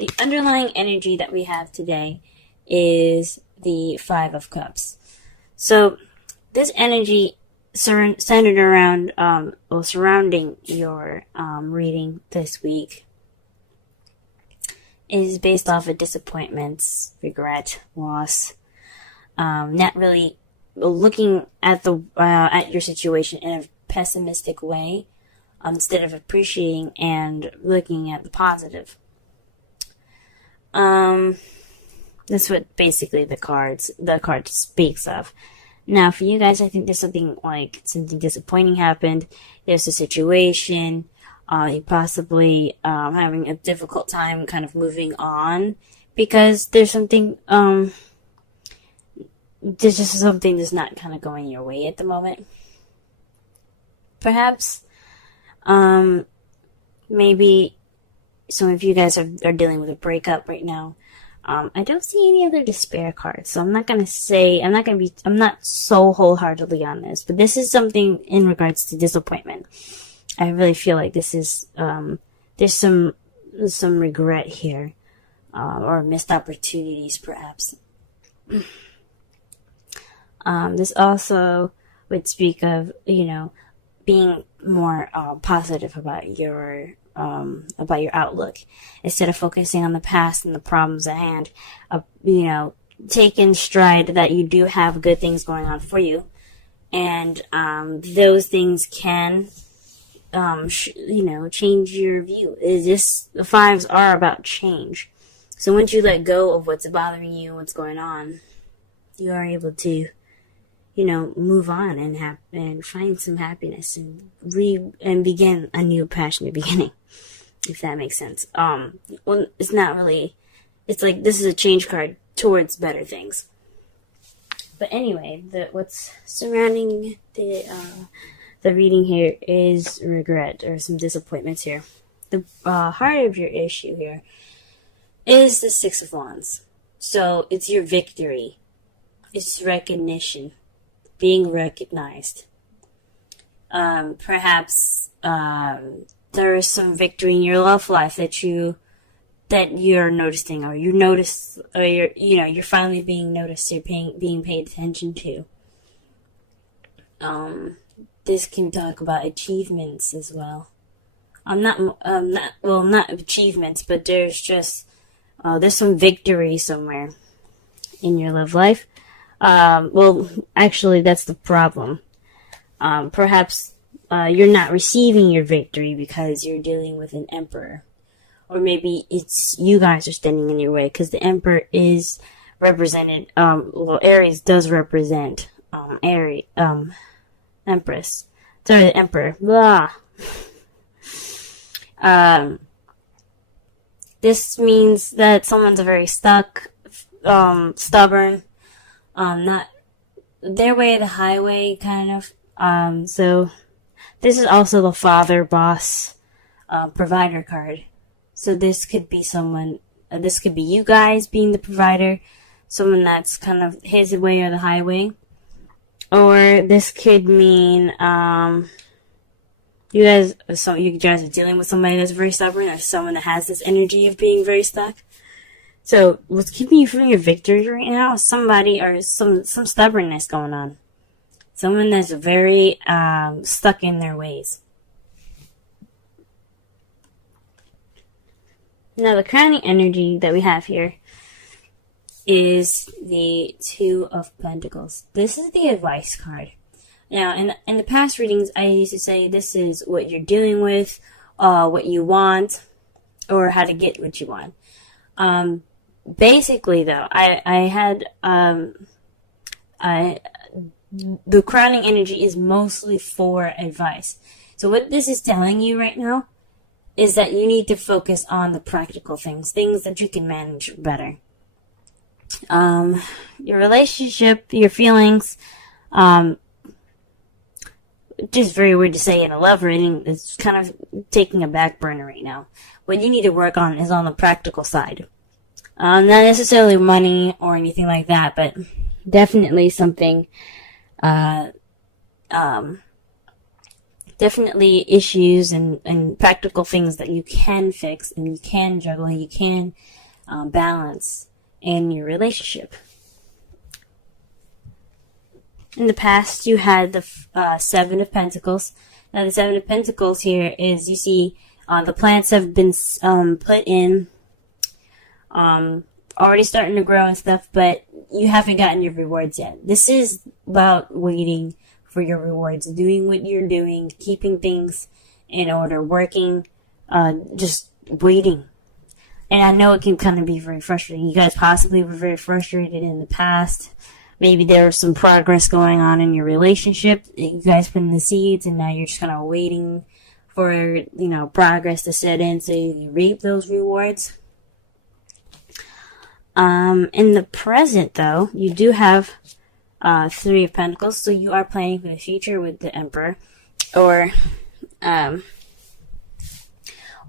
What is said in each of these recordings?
the underlying energy that we have today is the Five of Cups. So this energy centered around, surrounding your reading this week is based off of disappointments, regret, loss, not really looking at at your situation in a pessimistic way, instead of appreciating and looking at the positive. That's what basically the card speaks of. Now, for you guys, I think there's something disappointing happened. There's a situation, you possibly having a difficult time kind of moving on because there's something there's just something that's not kind of going your way at the moment. Perhaps, maybe some of you guys are dealing with a breakup right now. I don't see any other despair cards, so I'm not so wholeheartedly on this, but this is something in regards to disappointment. I really feel like this is, there's some regret here, or missed opportunities perhaps. This also would speak of, being more positive about your outlook instead of focusing on the past and the problems at hand. Take in stride that you do have good things going on for you, and those things can change your view. The fives are about change. So once you let go of what's bothering you, what's going on, you are able to move on and find some happiness and begin a new passionate beginning, if that makes sense. Well, it's not really, it's like this is a change card towards better things. But anyway, what's surrounding the reading here is regret or some disappointments here. The heart of your issue here is the Six of Wands. So it's your victory. It's recognition. Being recognized. Perhaps there is some victory in your love life that you're noticing, or you're finally being noticed. You're being paid attention to. This can talk about achievements as well. Not achievements, but there's just there's some victory somewhere in your love life. Actually, that's the problem. Perhaps you're not receiving your victory because you're dealing with an emperor. Or maybe it's you guys are standing in your way because the emperor is represented, Aries does represent, Empress. Sorry, the emperor. Blah. This means that someone's very stuck, stubborn, not their way or the highway, kind of. So this is also the father, boss, provider card. So this could be someone, this could be you guys being the provider, someone that's kind of his way or the highway. Or this could mean, you guys are dealing with somebody that's very stubborn, or someone that has this energy of being very stuck. So what's keeping you from your victory right now is somebody or some stubbornness going on. Someone that's very stuck in their ways. Now the crowning energy that we have here is the Two of Pentacles. This is the advice card. Now, in the past readings, I used to say this is what you're dealing with, what you want, or how to get what you want. Basically, though, the crowning energy is mostly for advice. So what this is telling you right now is that you need to focus on the practical things that you can manage better. Your relationship, your feelings, just very weird to say in a love reading, it's kind of taking a back burner right now. What you need to work on is on the practical side. Not necessarily money or anything like that, but definitely something to definitely issues and practical things that you can fix and you can juggle and you can balance in your relationship. In the past, you had the Seven of Pentacles. Now, the Seven of Pentacles here is, you see, the plants have been put in, already starting to grow and stuff, but you haven't gotten your rewards yet. This is about waiting for your rewards, doing what you're doing, keeping things in order, working, just waiting. And I know it can kind of be very frustrating. You guys possibly were very frustrated in the past. Maybe there was some progress going on in your relationship. You guys put in the seeds, and now you're just kind of waiting for, progress to set in so you can reap those rewards. In the present, though, you do have Three of Pentacles, so you are planning for the future with the Emperor, or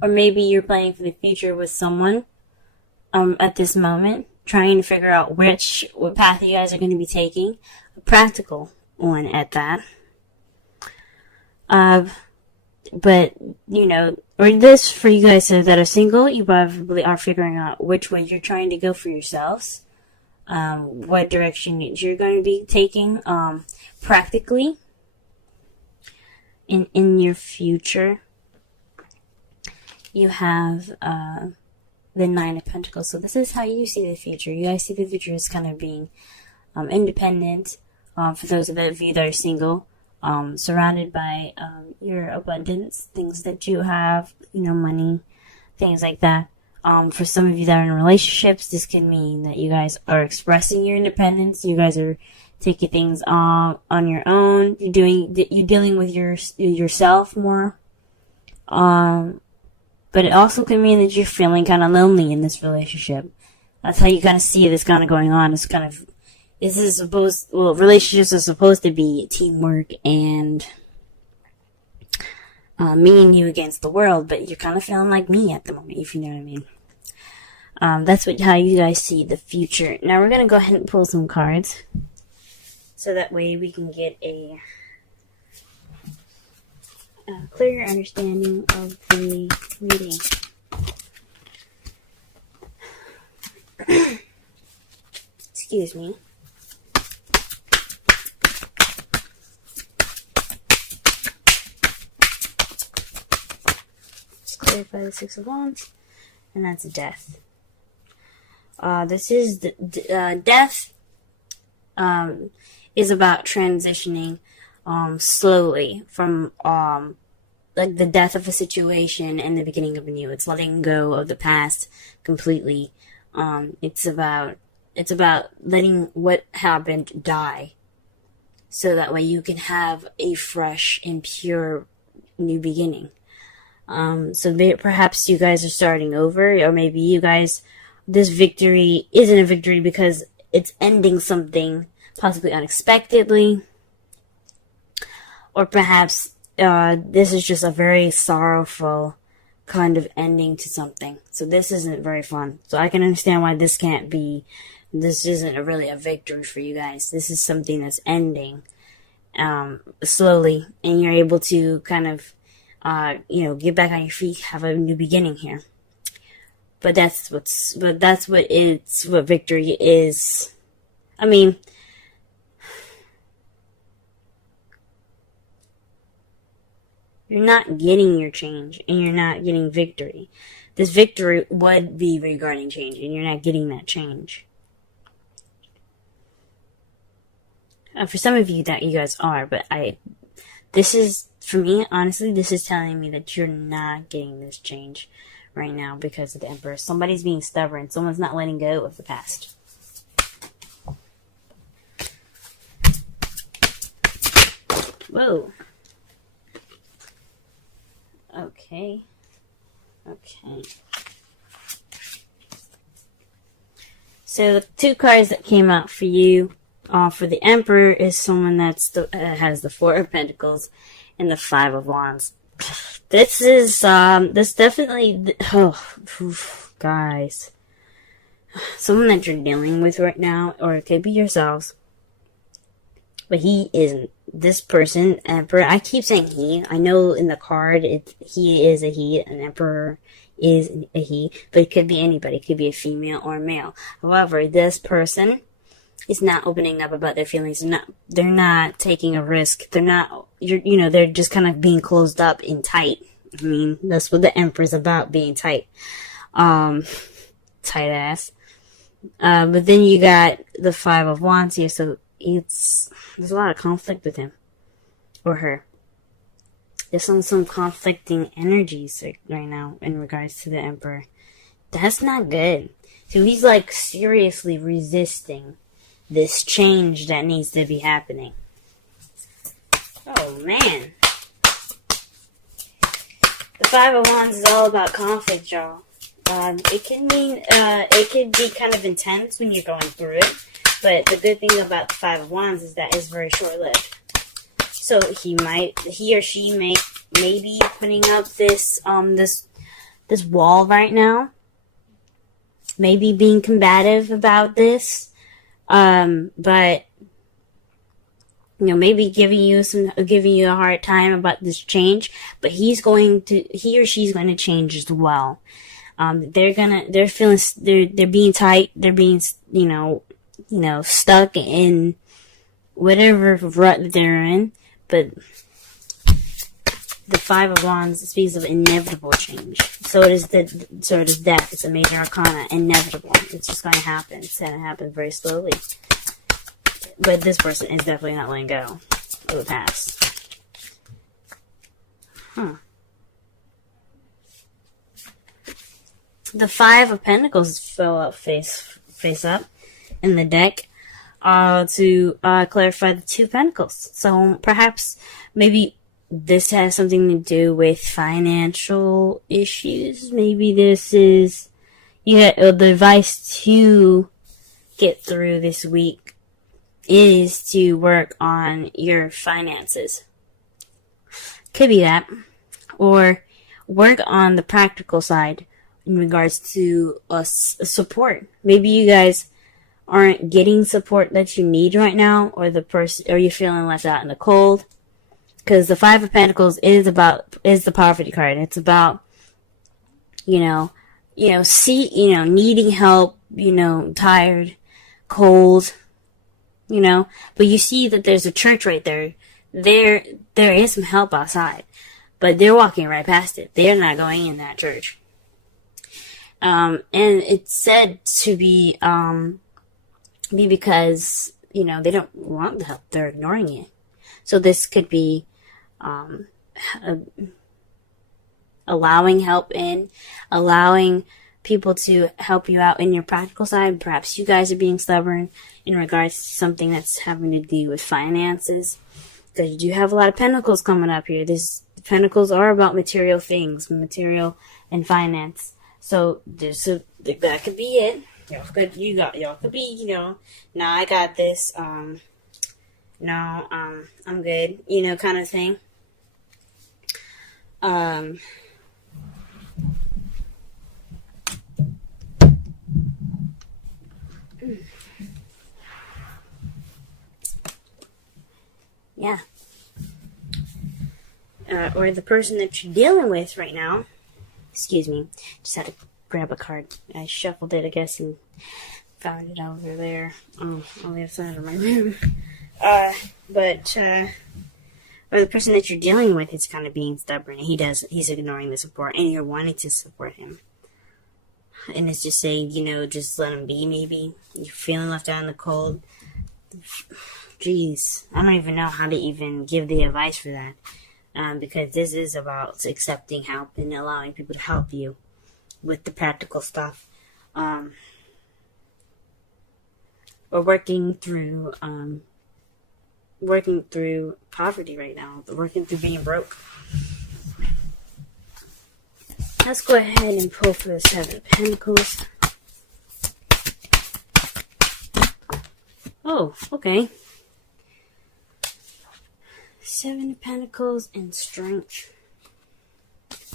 maybe you're planning for the future with someone at this moment, trying to figure out what path you guys are going to be taking, a practical one at that. But, or this, for you guys that are single, you probably are figuring out which way you're trying to go for yourselves, what direction you're going to be taking, practically, in your future. You have, the Nine of Pentacles. So this is how you see the future. You guys see the future as kind of being, independent, for those of you that are single, surrounded by your abundance, things that you have, money, things like that. For some of you that are in relationships, this can mean that you guys are expressing your independence. You guys are taking things on your own. You're dealing with yourself more. But it also can mean that you're feeling kind of lonely in this relationship. That's how you kind of see this kind of going on. Relationships are supposed to be teamwork and me and you against the world, but you're kind of feeling like me at the moment, if you know what I mean. That's how you guys see the future. Now we're going to go ahead and pull some cards, so that way we can get a clearer understanding of the reading. Excuse me. Let's clarify the Six of Wands, and that's death. This is death. Is about transitioning slowly from like the death of a situation and the beginning of a new. It's letting go of the past completely. It's about letting what happened die, so that way you can have a fresh and pure new beginning. So perhaps you guys are starting over, or maybe you guys, this victory isn't a victory because it's ending something possibly unexpectedly, or perhaps this is just a very sorrowful kind of ending to something. So this isn't very fun. So I can understand why this isn't really a victory for you guys. This is something that's ending slowly, and you're able to kind of get back on your feet, have a new beginning here. But that's what victory is. I mean, you're not getting your change, and you're not getting victory. This victory would be regarding change, and you're not getting that change. For some of you that you guys are, but for me, honestly, this is telling me that you're not getting this change right now because of the Emperor. Somebody's being stubborn. Someone's not letting go of the past. Whoa. Okay. So the two cards that came out for you, for the Emperor, is someone that has the Four of Pentacles and the Five of Wands. This is definitely, guys, someone that you're dealing with right now, or it could be yourselves, but he isn't. This person, Emperor, I keep saying he. I know in the card he is a he, an Emperor is a he, but it could be anybody. It could be a female or a male. However, this person is not opening up about their feelings. They're not taking a risk. They're not, they're just kind of being closed up and tight. I mean, that's what the Emperor's about, being tight. Tight ass. But then you got the Five of Wands here, so there's a lot of conflict with him or her. There's some conflicting energies right now in regards to the Emperor. That's not good. So he's like seriously resisting this change that needs to be happening. Oh man. The Five of Wands is all about conflict, y'all. It can be kind of intense when you're going through it. But the good thing about the Five of Wands is that it's very short-lived. So he or she may be putting up this wall right now. Maybe being combative about this. But maybe giving you a hard time about this change. But he or she's going to change as well. They're being tight. They're being, stuck in whatever rut they're in, but the Five of Wands speaks of inevitable change. So does death. It's a major arcana, inevitable. It's just going to happen. It's going to happen very slowly. But this person is definitely not letting go of the past. The Five of Pentacles fell up face up in the deck to clarify the Two of Pentacles. So perhaps maybe this has something to do with financial issues. Maybe this is the advice to get through this week is to work on your finances. Could be that. Or work on the practical side in regards to support. Maybe you guys aren't getting support that you need right now, or you're feeling left out in the cold. Because the Five of Pentacles is the poverty card. It's about, needing help, tired, cold, but you see that there's a church right there. There is some help outside, but they're walking right past it. They're not going in that church. And it's said to be because, they don't want the help. They're ignoring it. So this could be, allowing help in, allowing people to help you out in your practical side. Perhaps you guys are being stubborn in regards to something that's having to do with finances. Because you do have a lot of pentacles coming up here. Pentacles are about material things, material and finance. So that could be it. Y'all could be, nah, I got this. No, I'm good. Kind of thing. Yeah. Or the person that you're dealing with right now. Excuse me. Just had to grab a card. I shuffled it, I guess, and found it over there on the other side of my room. Or the person that you're dealing with is kind of being stubborn, and he's ignoring the support, and you're wanting to support him. And it's just saying, just let him be, maybe. You're feeling left out in the cold. Jeez, I don't even know how to even give the advice for that. Because this is about accepting help and allowing people to help you with the practical stuff. Or working through poverty right now. Working through being broke. Let's go ahead and pull for the Seven of Pentacles. Oh, okay. Seven of Pentacles and Strength.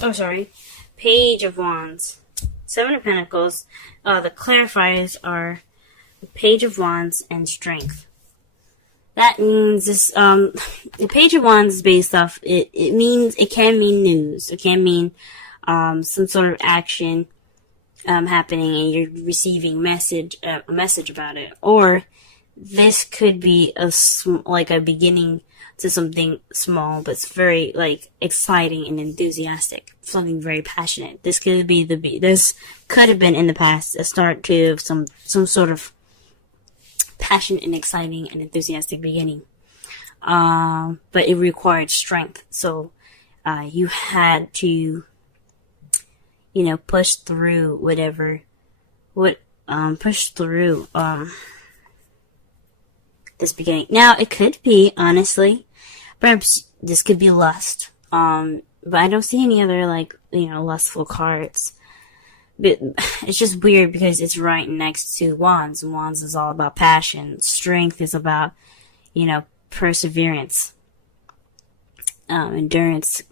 Oh, sorry. Page of Wands. Seven of Pentacles. The clarifiers are the Page of Wands and Strength. That means this, the Page of Wands is based off, it means, it can mean news. It can mean, some sort of action, happening and you're receiving a message about it. Or this could be like a beginning to something small, but it's very, like, exciting and enthusiastic. Something very passionate. This could have been in the past a start to some sort of passionate and exciting and enthusiastic beginning. But it required strength. So, you had to, push through this beginning. Now, it could be, honestly, perhaps this could be lust. But I don't see any other, lustful cards. But it's just weird because it's right next to Wands. Wands is all about passion. Strength is about, perseverance. Endurance,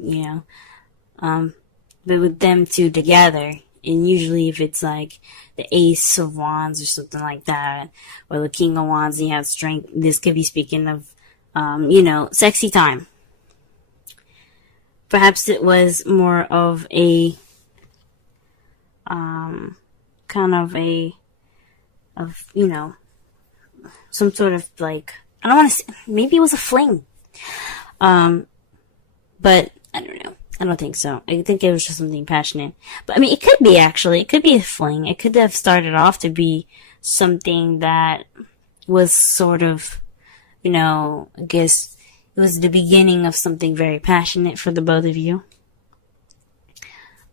but with them two together, and usually if it's like the Ace of Wands or something like that, or the King of Wands, and you have strength, this could be speaking of, sexy time. Perhaps it was more of a, some sort of, like, I don't want to say, maybe it was a fling. But I don't know. I don't think so. I think it was just something passionate. But I mean, it could be actually. It could be a fling. It could have started off to be something that was sort of, I guess it was the beginning of something very passionate for the both of you.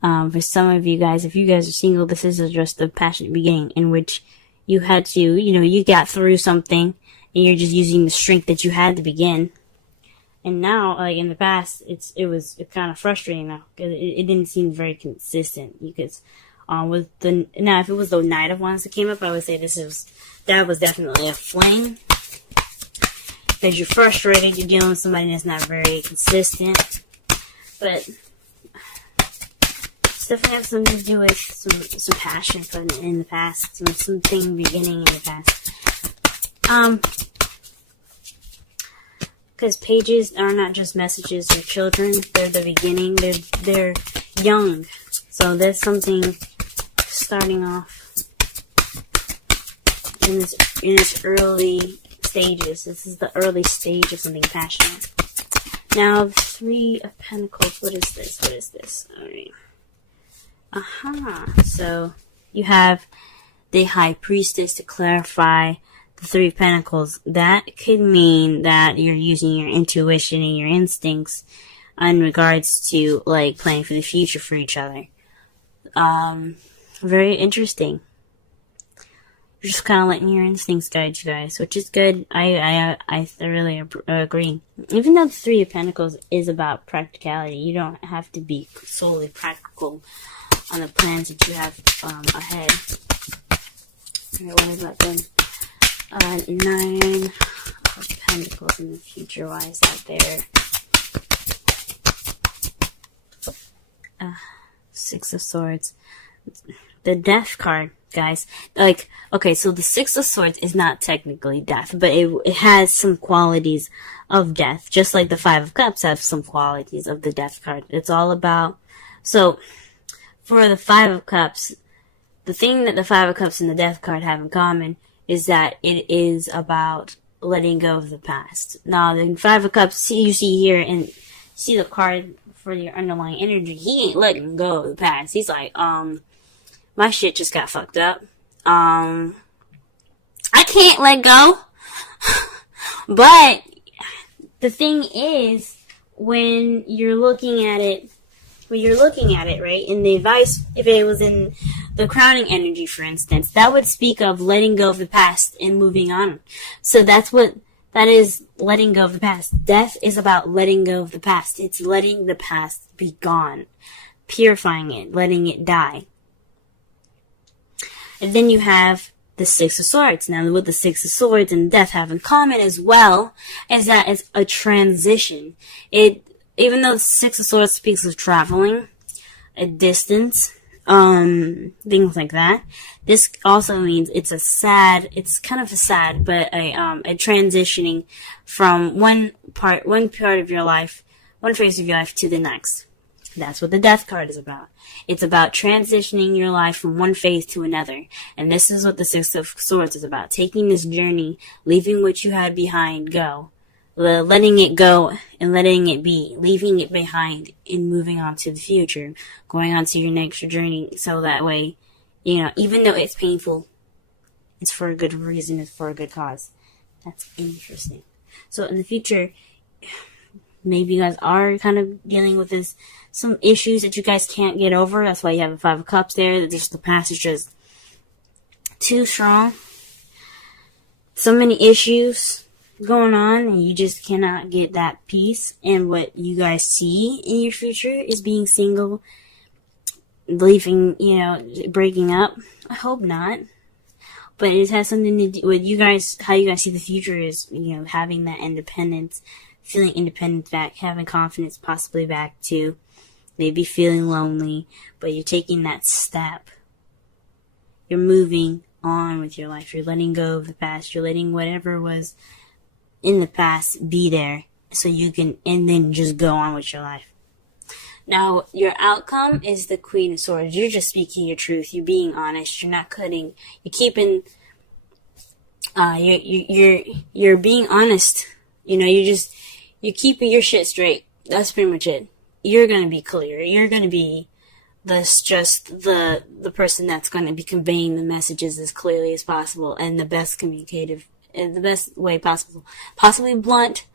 For some of you guys, if you guys are single, this is just a passionate beginning in which you had to, you got through something and you're just using the strength that you had to begin. And now, like in the past, it was kind of frustrating now because it didn't seem very consistent. Because, if it was the Knight of Wands that came up, I would say that was definitely a fling. Because you're frustrated, you're dealing with somebody that's not very consistent. But it's definitely have something to do with some passion in the past, something beginning in the past. Because pages are not just messages or children, they're the beginning, they're young. So there's something starting off in its early stages. This is the early stage of something passionate. Now, the Three of Pentacles, what is this? Alright. So you have the High Priestess to clarify the Three of Pentacles. That could mean that you're using your intuition and your instincts in regards to, like, planning for the future for each other. Very interesting. You're just kind of letting your instincts guide you guys, which is good. I thoroughly agree. Even though the Three of Pentacles is about practicality, you don't have to be solely practical on the plans that you have ahead. Alright, what about them? Nine of Pentacles in the future. Why is that there? Six of Swords. The Death card, guys. Like, okay, so the Six of Swords is not technically death, but it has some qualities of death. Just like the Five of Cups have some qualities of the Death card. It's all about... So, for the Five of Cups, the thing that the Five of Cups and the Death card have in common is that it is about letting go of the past. Now, the Five of Cups, you see here, and see the card for your underlying energy, he ain't letting go of the past. He's like, my shit just got fucked up. I can't let go. But the thing is, when you're looking at it, right, in the advice, if it was in the crowning energy, for instance, that would speak of letting go of the past and moving on. So that is letting go of the past. Death is about letting go of the past. It's letting the past be gone. Purifying it, letting it die. And then you have the Six of Swords. Now, what the Six of Swords and Death have in common as well is that it's a transition. Even though the Six of Swords speaks of traveling, a distance, things like that. This also means it's kind of a sad, but a transitioning from one part of your life, one phase of your life to the next. That's what the Death card is about. It's about transitioning your life from one phase to another. And this is what the Six of Swords is about. Taking this journey, leaving what you had behind go. Letting it go and letting it be. Leaving it behind and moving on to the future. Going on to your next journey. So that way, even though it's painful, it's for a good reason. It's for a good cause. That's interesting. So in the future, maybe you guys are kind of dealing with some issues that you guys can't get over. That's why you have a Five of Cups there. The past is just too strong. So many issues going on, and you just cannot get that peace. And what you guys see in your future is being single, leaving, breaking up. I hope not. But it has something to do with you guys, how you guys see the future is, having that independence, feeling independent back, having confidence possibly back too, maybe feeling lonely, but you're taking that step. You're moving on with your life. You're letting go of the past. You're letting whatever was in the past be there so you can, and then just go on with your life. Now, your outcome is the Queen of Swords. You're just speaking your truth. You're being honest. You're not cutting. You're keeping, you're being honest. You're keeping your shit straight. That's pretty much it. You're going to be clear. You're going to be the person that's going to be conveying the messages as clearly as possible and the best communicative, in the best way possible. Possibly blunt,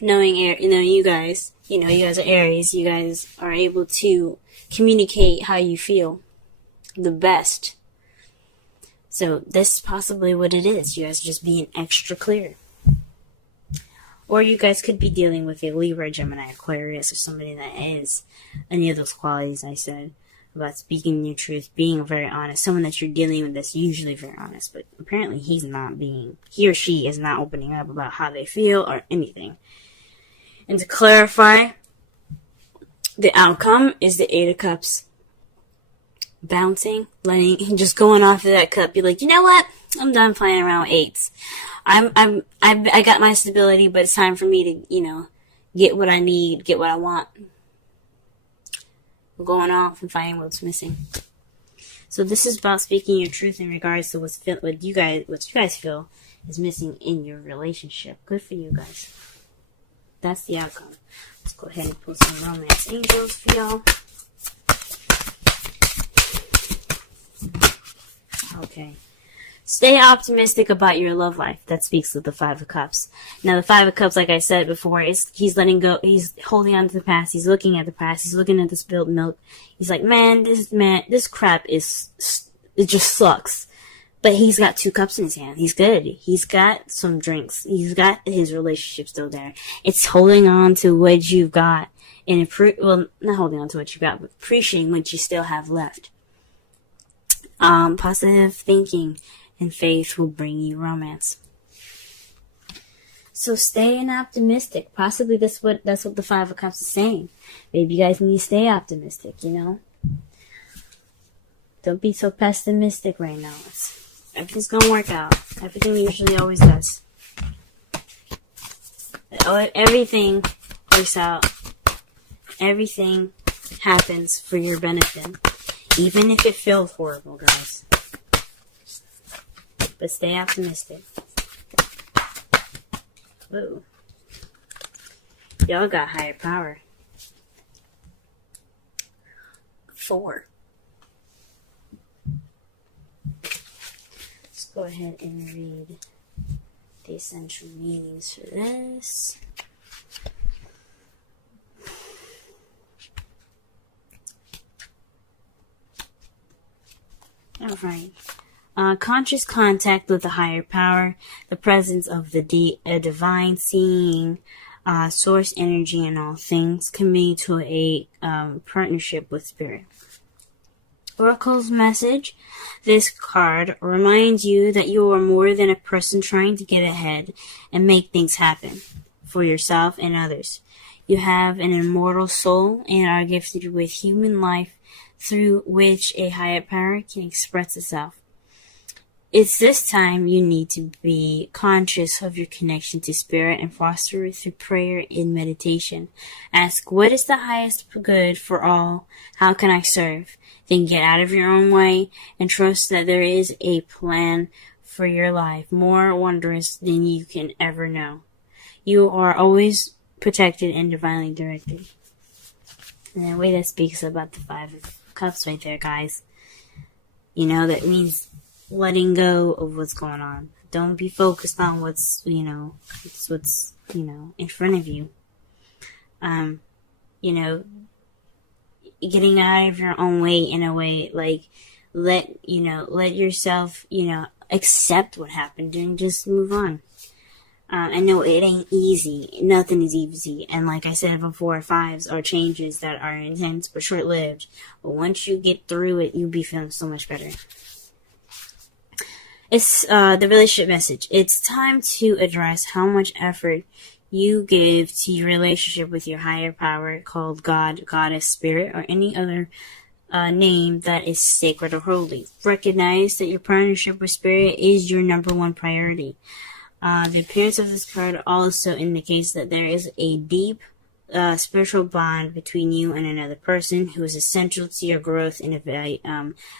knowing you guys, you guys are Aries. You guys are able to communicate how you feel the best. So this is possibly what it is. You guys just being extra clear. Or you guys could be dealing with a Libra, Gemini, Aquarius, or somebody that is any of those qualities I said about speaking your truth, being very honest. Someone that you're dealing with that's usually very honest, but apparently he or she is not opening up about how they feel or anything. And to clarify, the outcome is the Eight of Cups. Bouncing, just going off of that cup. Be like, you know what? I'm done playing around with eights. I got my stability, but it's time for me to, get what I need, get what I want. I'm going off and finding what's missing. So this is about speaking your truth in regards to what you guys feel is missing in your relationship. Good for you guys. That's the outcome. Let's go ahead and pull some romance angels for y'all. Okay. Stay optimistic about your love life. That speaks to the Five of Cups. Now, the Five of Cups, like I said before, he's letting go. He's holding on to the past. He's looking at the past. He's looking at the spilled milk. He's like, this crap it just sucks. But he's got 2 cups in his hand. He's good. He's got some drinks. He's got his relationship still there. It's holding on to what you've got. And not holding on to what you've got, but appreciating what you still have left. Positive thinking and faith will bring you romance. So staying optimistic. Possibly that's what the Five of Cups is saying. Maybe you guys need to stay optimistic, Don't be so pessimistic right now. Everything's gonna work out. Everything usually always does. Everything works out. Everything happens for your benefit. Even if it feels horrible, guys. But stay optimistic. Whoa. Y'all got higher power. 4. Let's go ahead and read the essential meanings for this. Alright. Conscious contact with the higher power, the presence of the divine, seeing source energy in all things, committing to a partnership with spirit. Oracle's message. This card reminds you that you are more than a person trying to get ahead and make things happen for yourself and others. You have an immortal soul and are gifted with human life through which a higher power can express itself. It's this time you need to be conscious of your connection to spirit and foster it through prayer and meditation. Ask, what is the highest good for all? How can I serve? Then get out of your own way and trust that there is a plan for your life, more wondrous than you can ever know. You are always protected and divinely directed. And the way that speaks about the Five of Cups right there, guys. You know, that means letting go of what's going on. Don't be focused on what's in front of you. Getting out of your own way in a way, like, let yourself, accept what happened and just move on. I know it ain't easy. Nothing is easy. And like I said before, fives are changes that are intense but short-lived. But once you get through it, you'll be feeling so much better. It's the relationship message. It's time to address how much effort you give to your relationship with your higher power, called God, Goddess, Spirit, or any other name that is sacred or holy. Recognize that your partnership with Spirit is your number one priority. The appearance of this card also indicates that there is a deep spiritual bond between you and another person who is essential to your growth and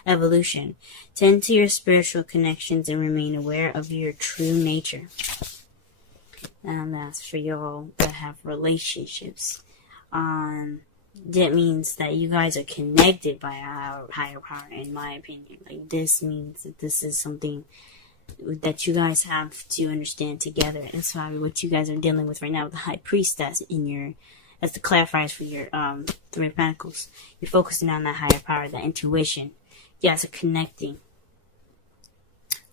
evolution. Tend to your spiritual connections and remain aware of your true nature. And that's for y'all that have relationships. That means that you guys are connected by a higher power, in my opinion. Like, this means that this is something that you guys have to understand together. That's why what you guys are dealing with right now with the High Priestess in your, as the clarifiers for your Three of Pentacles. You're focusing on that higher power, that intuition. You guys are connecting.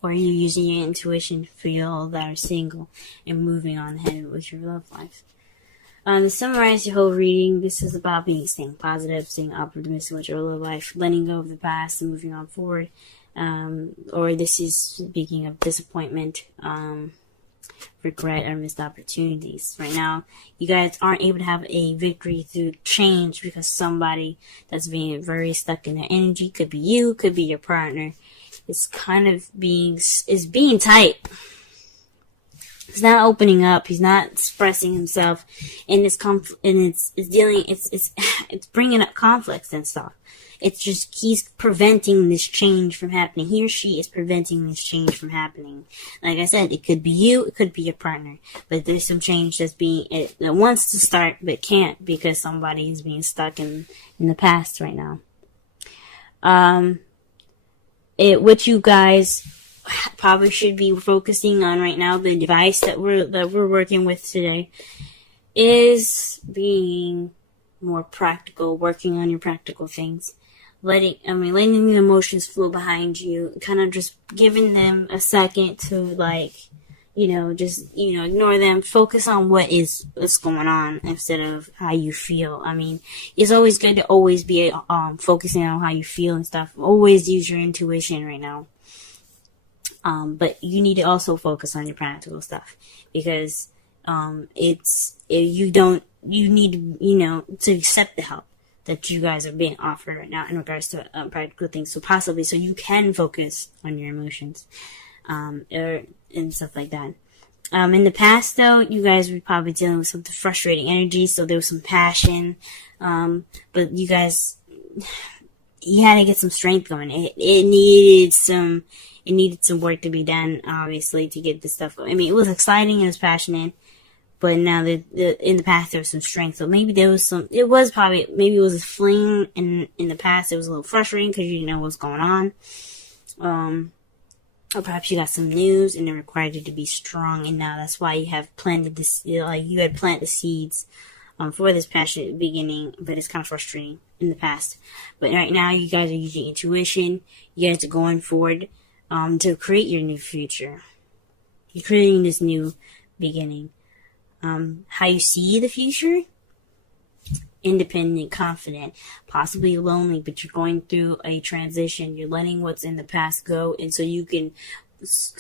Or you're using your intuition for y'all that are single and moving on ahead with your love life. To summarize your whole reading, this is about staying positive, staying optimistic with your love life, letting go of the past and moving on forward. Or this is speaking of disappointment, regret, or missed opportunities. Right now, you guys aren't able to have a victory through change because somebody that's being very stuck in their energy, could be you, could be your partner, is kind of being tight. He's not opening up. He's not expressing himself, and it's bringing up conflicts and stuff. It's just he's preventing this change from happening. He or she is preventing this change from happening. Like I said, it could be you, it could be your partner, but there's some change that wants to start but can't because somebody is being stuck in the past right now. What you guys probably should be focusing on right now, the device that we're working with today, is being more practical, working on your practical things. Letting the emotions flow behind you, kind of just giving them a second to ignore them, focus on what's going on instead of how you feel. It's always good to always be focusing on how you feel and stuff. Always use your intuition right now. But you need to also focus on your practical stuff because you need to accept the help that you guys are being offered right now in regards to practical things. So you can focus on your emotions, and stuff like that. In the past though, you guys were probably dealing with some frustrating energy, so there was some passion, but you had to get some strength going. It needed some work to be done, obviously, to get this stuff going. It was exciting, it was passionate, but now in the past there was some strength. So maybe it was a fling in the past. It was a little frustrating because you didn't know what was going on. Or perhaps you got some news and it required you to be strong, and now that's why you have planted this, you had planted the seeds for this passionate beginning, but it's kind of frustrating in the past. But right now you guys are using intuition. You guys are going forward to create your new future. You're creating this new beginning. How you see the future? Independent, confident, possibly lonely, but you're going through a transition. You're letting what's in the past go, and so you can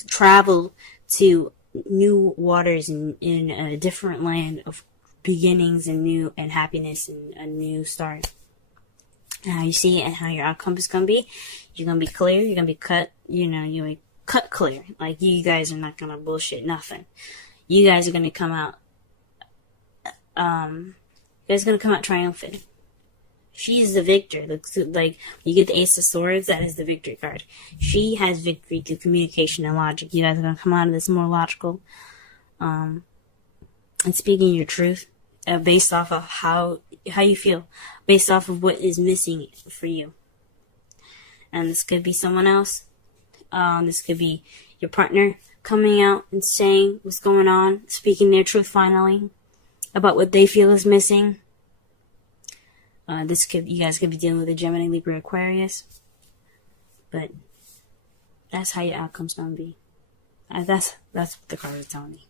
travel to new waters in a different land of beginnings and happiness and a new start. and how you see it and how your outcome is going to be. You're going to be clear. You're going to be cut, you're going to cut clear. Like, you guys are not going to bullshit nothing. You guys are going to come out, triumphant. She's the victor. Like, you get the Ace of Swords, that is the victory card. She has victory through communication and logic. You guys are going to come out of this more logical, and speaking your truth, based off of how you feel, based off of what is missing for you. And this could be someone else. This could be your partner coming out and saying what's going on, speaking their truth finally about what they feel is missing. You guys could be dealing with a Gemini, Libra, Aquarius. But that's how your outcome's gonna be. That's what the card is telling me.